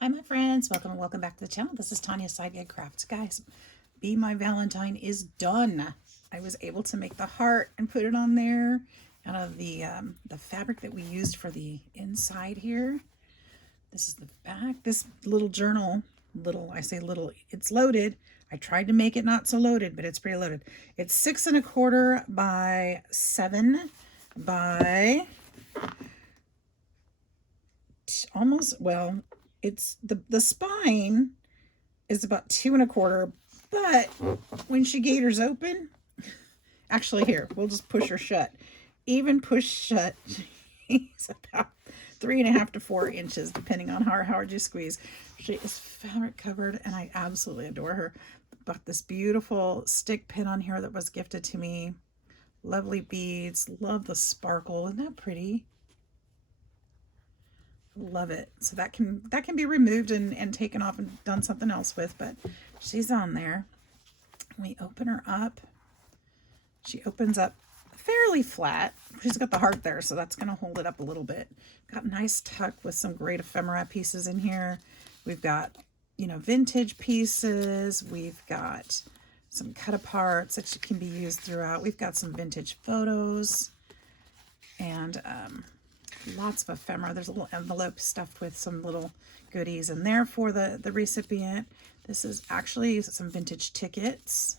Hi my friends, welcome and welcome back to the channel. This is Tanya Sidegigcrafts. Guys, Be My Valentine is done. I was able to make the heart and put it on there out of the fabric that we used for the inside here. This is the back. This little journal, I say little, it's loaded. I tried to make it not so loaded, but it's pretty loaded. It's 6 1/4 by 7 by almost, well, it's the spine is about 2 1/4, but when she gaiters open, actually here, we'll just push her shut. Even push shut, she's about 3.5 to 4 inches, depending on how hard you squeeze. She is fabric covered, and I absolutely adore her. But this beautiful stick pin on here that was gifted to me. Lovely beads. Love the sparkle. Isn't that pretty? Love it. So that can be removed and taken off and done something else with, but she's on there. We open her up. She opens up fairly flat. She's got the heart there, so that's going to hold it up a little bit. Got a nice tuck with some great ephemera pieces in here. We've got, vintage pieces. We've got some cut aparts that can be used throughout. We've got some vintage photos and lots of ephemera. There's a little envelope stuffed with some little goodies in there for the recipient. This is actually some vintage tickets.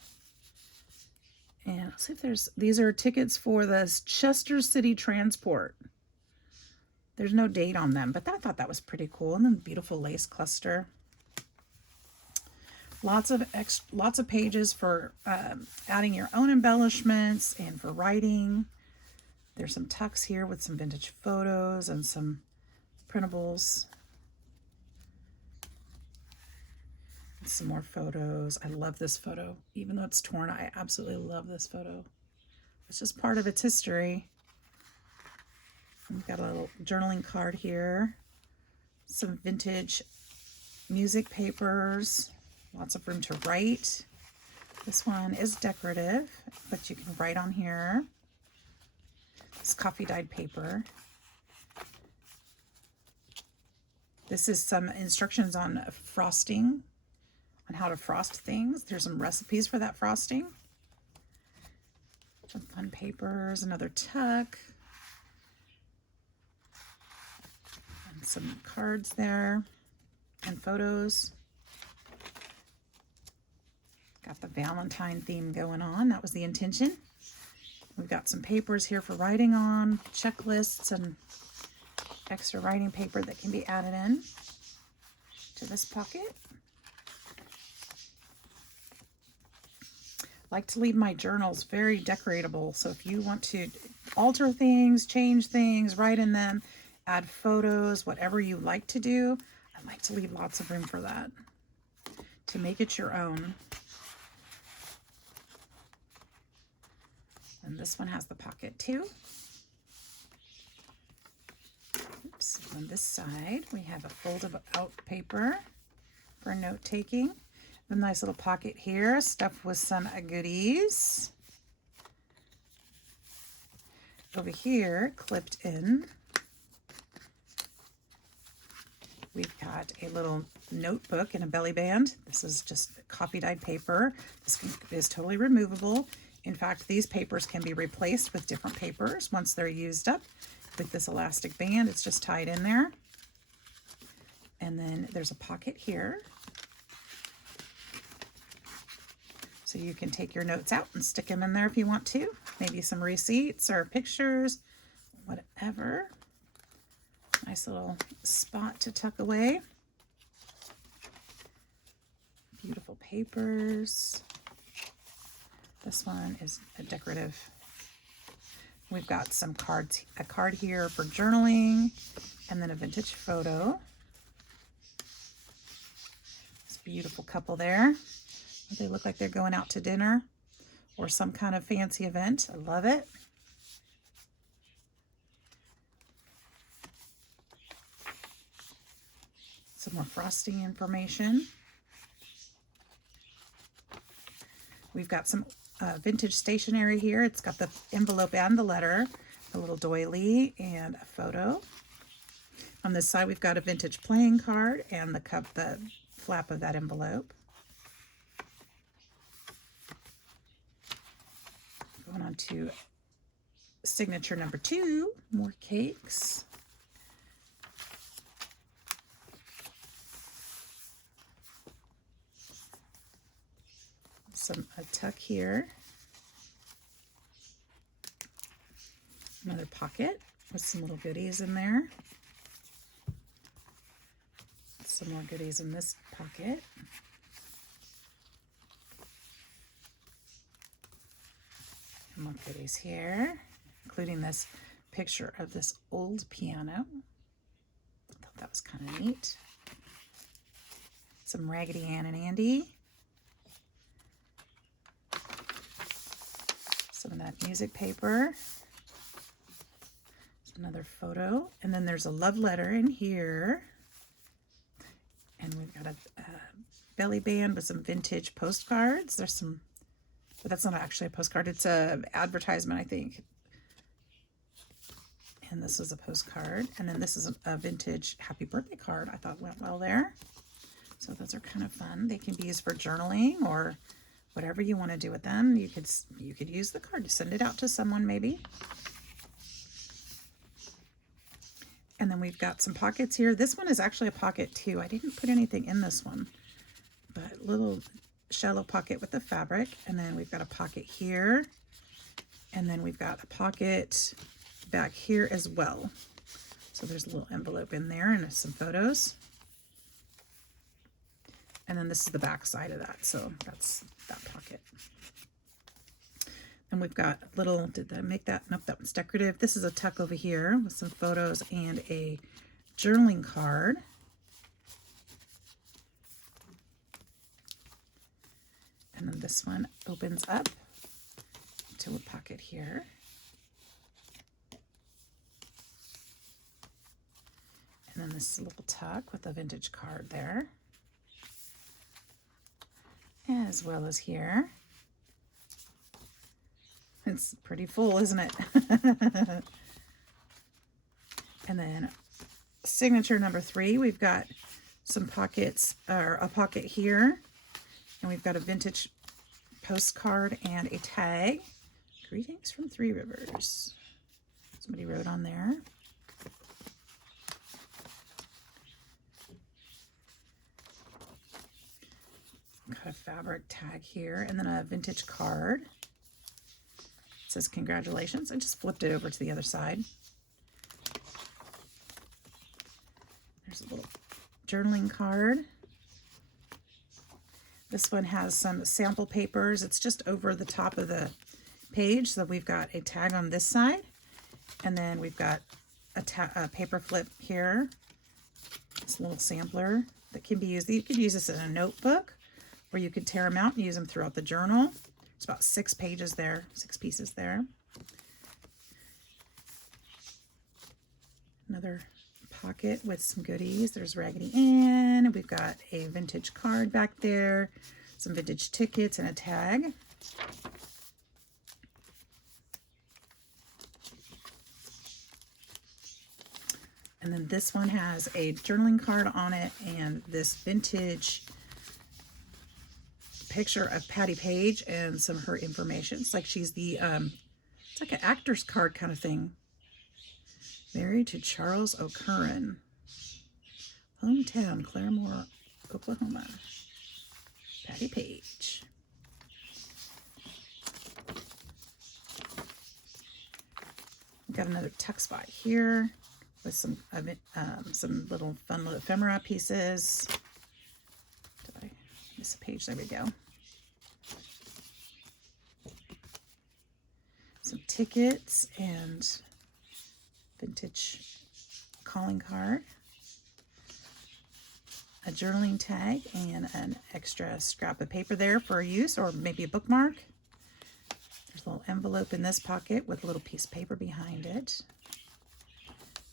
And let's see if these are tickets for the Chester City Transport. There's no date on them, but I thought that was pretty cool. And then beautiful lace cluster. Lots of pages for adding your own embellishments and for writing. There's some tucks here with some vintage photos and some printables. And some more photos. I love this photo. Even though it's torn, I absolutely love this photo. It's just part of its history. We've got a little journaling card here. Some vintage music papers. Lots of room to write. This one is decorative, but you can write on here. It's coffee dyed paper. This is some instructions on frosting, on how to frost things. There's some recipes for that frosting. Some fun papers, another tuck. And some cards there and photos. Got the Valentine theme going on. That was the intention. We've got some papers here for writing on, checklists, and extra writing paper that can be added in to this pocket. I like to leave my journals very decoratable, so if you want to alter things, change things, write in them, add photos, whatever you like to do, I like to leave lots of room for that to make it your own. And this one has the pocket too. Oops. On this side, we have a folded out paper for note taking. A nice little pocket here, stuffed with some goodies. Over here, clipped in, we've got a little notebook and a belly band. This is just coffee dyed paper. This is totally removable. In fact, these papers can be replaced with different papers once they're used up. With this elastic band, it's just tied in there. And then there's a pocket here. So you can take your notes out and stick them in there if you want to. Maybe some receipts or pictures, whatever. Nice little spot to tuck away. Beautiful papers. This one is a decorative. We've got some cards, a card here for journaling, and then a vintage photo. This beautiful couple there. They look like they're going out to dinner or some kind of fancy event. I love it. Some more frosting information. We've got some vintage stationery here. It's got the envelope and the letter, a little doily, and a photo. On this side, we've got a vintage playing card and the flap of that envelope. Going on to signature number 2, more cakes. A tuck here. Another pocket with some little goodies in there. Some more goodies in this pocket. And more goodies here, including this picture of this old piano. I thought that was kind of neat. Some Raggedy Ann and Andy. Some of that music paper. Another photo, and then there's a love letter in here, and we've got a belly band with some vintage postcards. There's some, but that's not actually a postcard, it's a advertisement, I think. And this is a postcard, and then this is a vintage happy birthday card I thought went well there. So those are kind of fun. They can be used for journaling or whatever you want to do with them. You could use the card to send it out to someone maybe. And then we've got some pockets here. This one is actually a pocket too. I didn't put anything in this one, but little shallow pocket with the fabric. And then we've got a pocket here. And then we've got a pocket back here as well. So there's a little envelope in there and some photos. And then this is the back side of that. So that's that pocket. And we've got a little, did I make that? Nope, that one's decorative. This is a tuck over here with some photos and a journaling card. And then this one opens up to a pocket here. And then this little tuck with a vintage card there. As well as here. It's pretty full, isn't it? And then signature number 3, we've got some pockets, or a pocket here. And we've got a vintage postcard and a tag. Greetings from Three Rivers. Somebody wrote on there. Got a fabric tag here and then a vintage card. It says congratulations. I just flipped it over to the other side. There's a little journaling card. This one has some sample papers. It's just over the top of the page. So we've got a tag on this side. And then we've got a paper flip here. It's a little sampler that can be used. You could use this in a notebook, or you could tear them out and use them throughout the journal. It's about 6 pages there, 6 pieces there. Another pocket with some goodies. There's Raggedy Ann. We've got a vintage card back there, some vintage tickets and a tag. And then this one has a journaling card on it and this vintage picture of Patty Page and some of her information. It's like she's the, it's like an actor's card kind of thing. Married to Charles O'Curran. Hometown, Claremore, Oklahoma. Patty Page. We've got another tuck spot here with some little fun little ephemera pieces. Did I miss a page? There we go. Some tickets and vintage calling card, a journaling tag, and an extra scrap of paper there for use, or maybe a bookmark. There's a little envelope in this pocket with a little piece of paper behind it.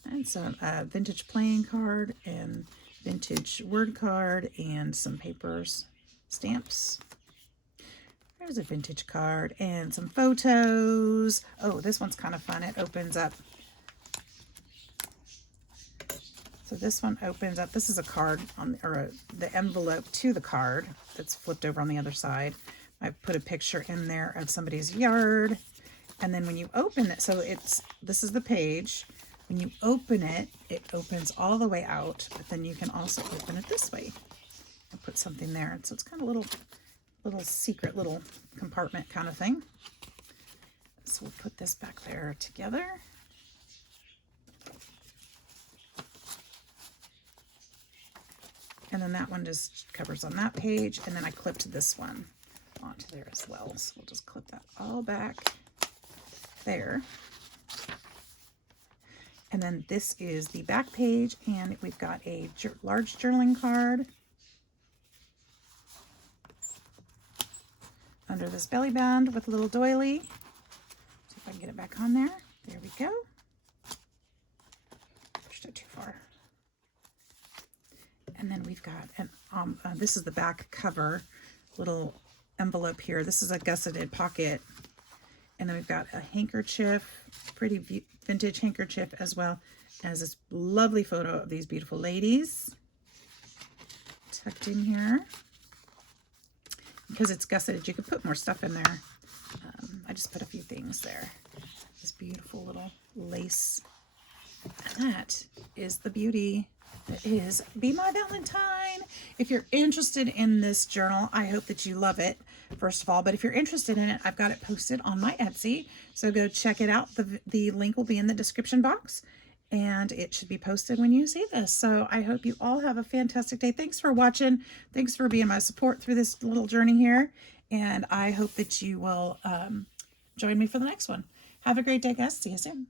And some vintage playing card and vintage word card and some papers, stamps. There's a vintage card and some photos. Oh, this one's kind of fun. It opens up So this one opens up. This is a card on, or the envelope to the card that's flipped over on the other side. I put a picture in there of somebody's yard. And then when you open it, so this is the page. When you open it, it opens all the way out, but then you can also open it this way and put something there. And so it's kind of a little secret little compartment kind of thing. So we'll put this back there together. And then that one just covers on that page. And then I clipped this one onto there as well. So we'll just clip that all back there. And then this is the back page, and we've got a large journaling card under this belly band with a little doily. See if I can get it back on there. There we go. Pushed it too far. And then we've got an this is the back cover, little envelope here. This is a gusseted pocket. And then we've got a handkerchief, pretty vintage handkerchief, as well as this lovely photo of these beautiful ladies tucked in here. Because it's gusseted, you could put more stuff in there. I just put a few things there. This beautiful little lace. And that is the beauty that is Be My Valentine. If you're interested in this journal, I hope that you love it, first of all. But if you're interested in it, I've got it posted on my Etsy. So go check it out. The link will be in the description box. And it should be posted when you see this. So I hope you all have a fantastic day. Thanks for watching. Thanks for being my support through this little journey here. And I hope that you will join me for the next one. Have a great day, guys. See you soon.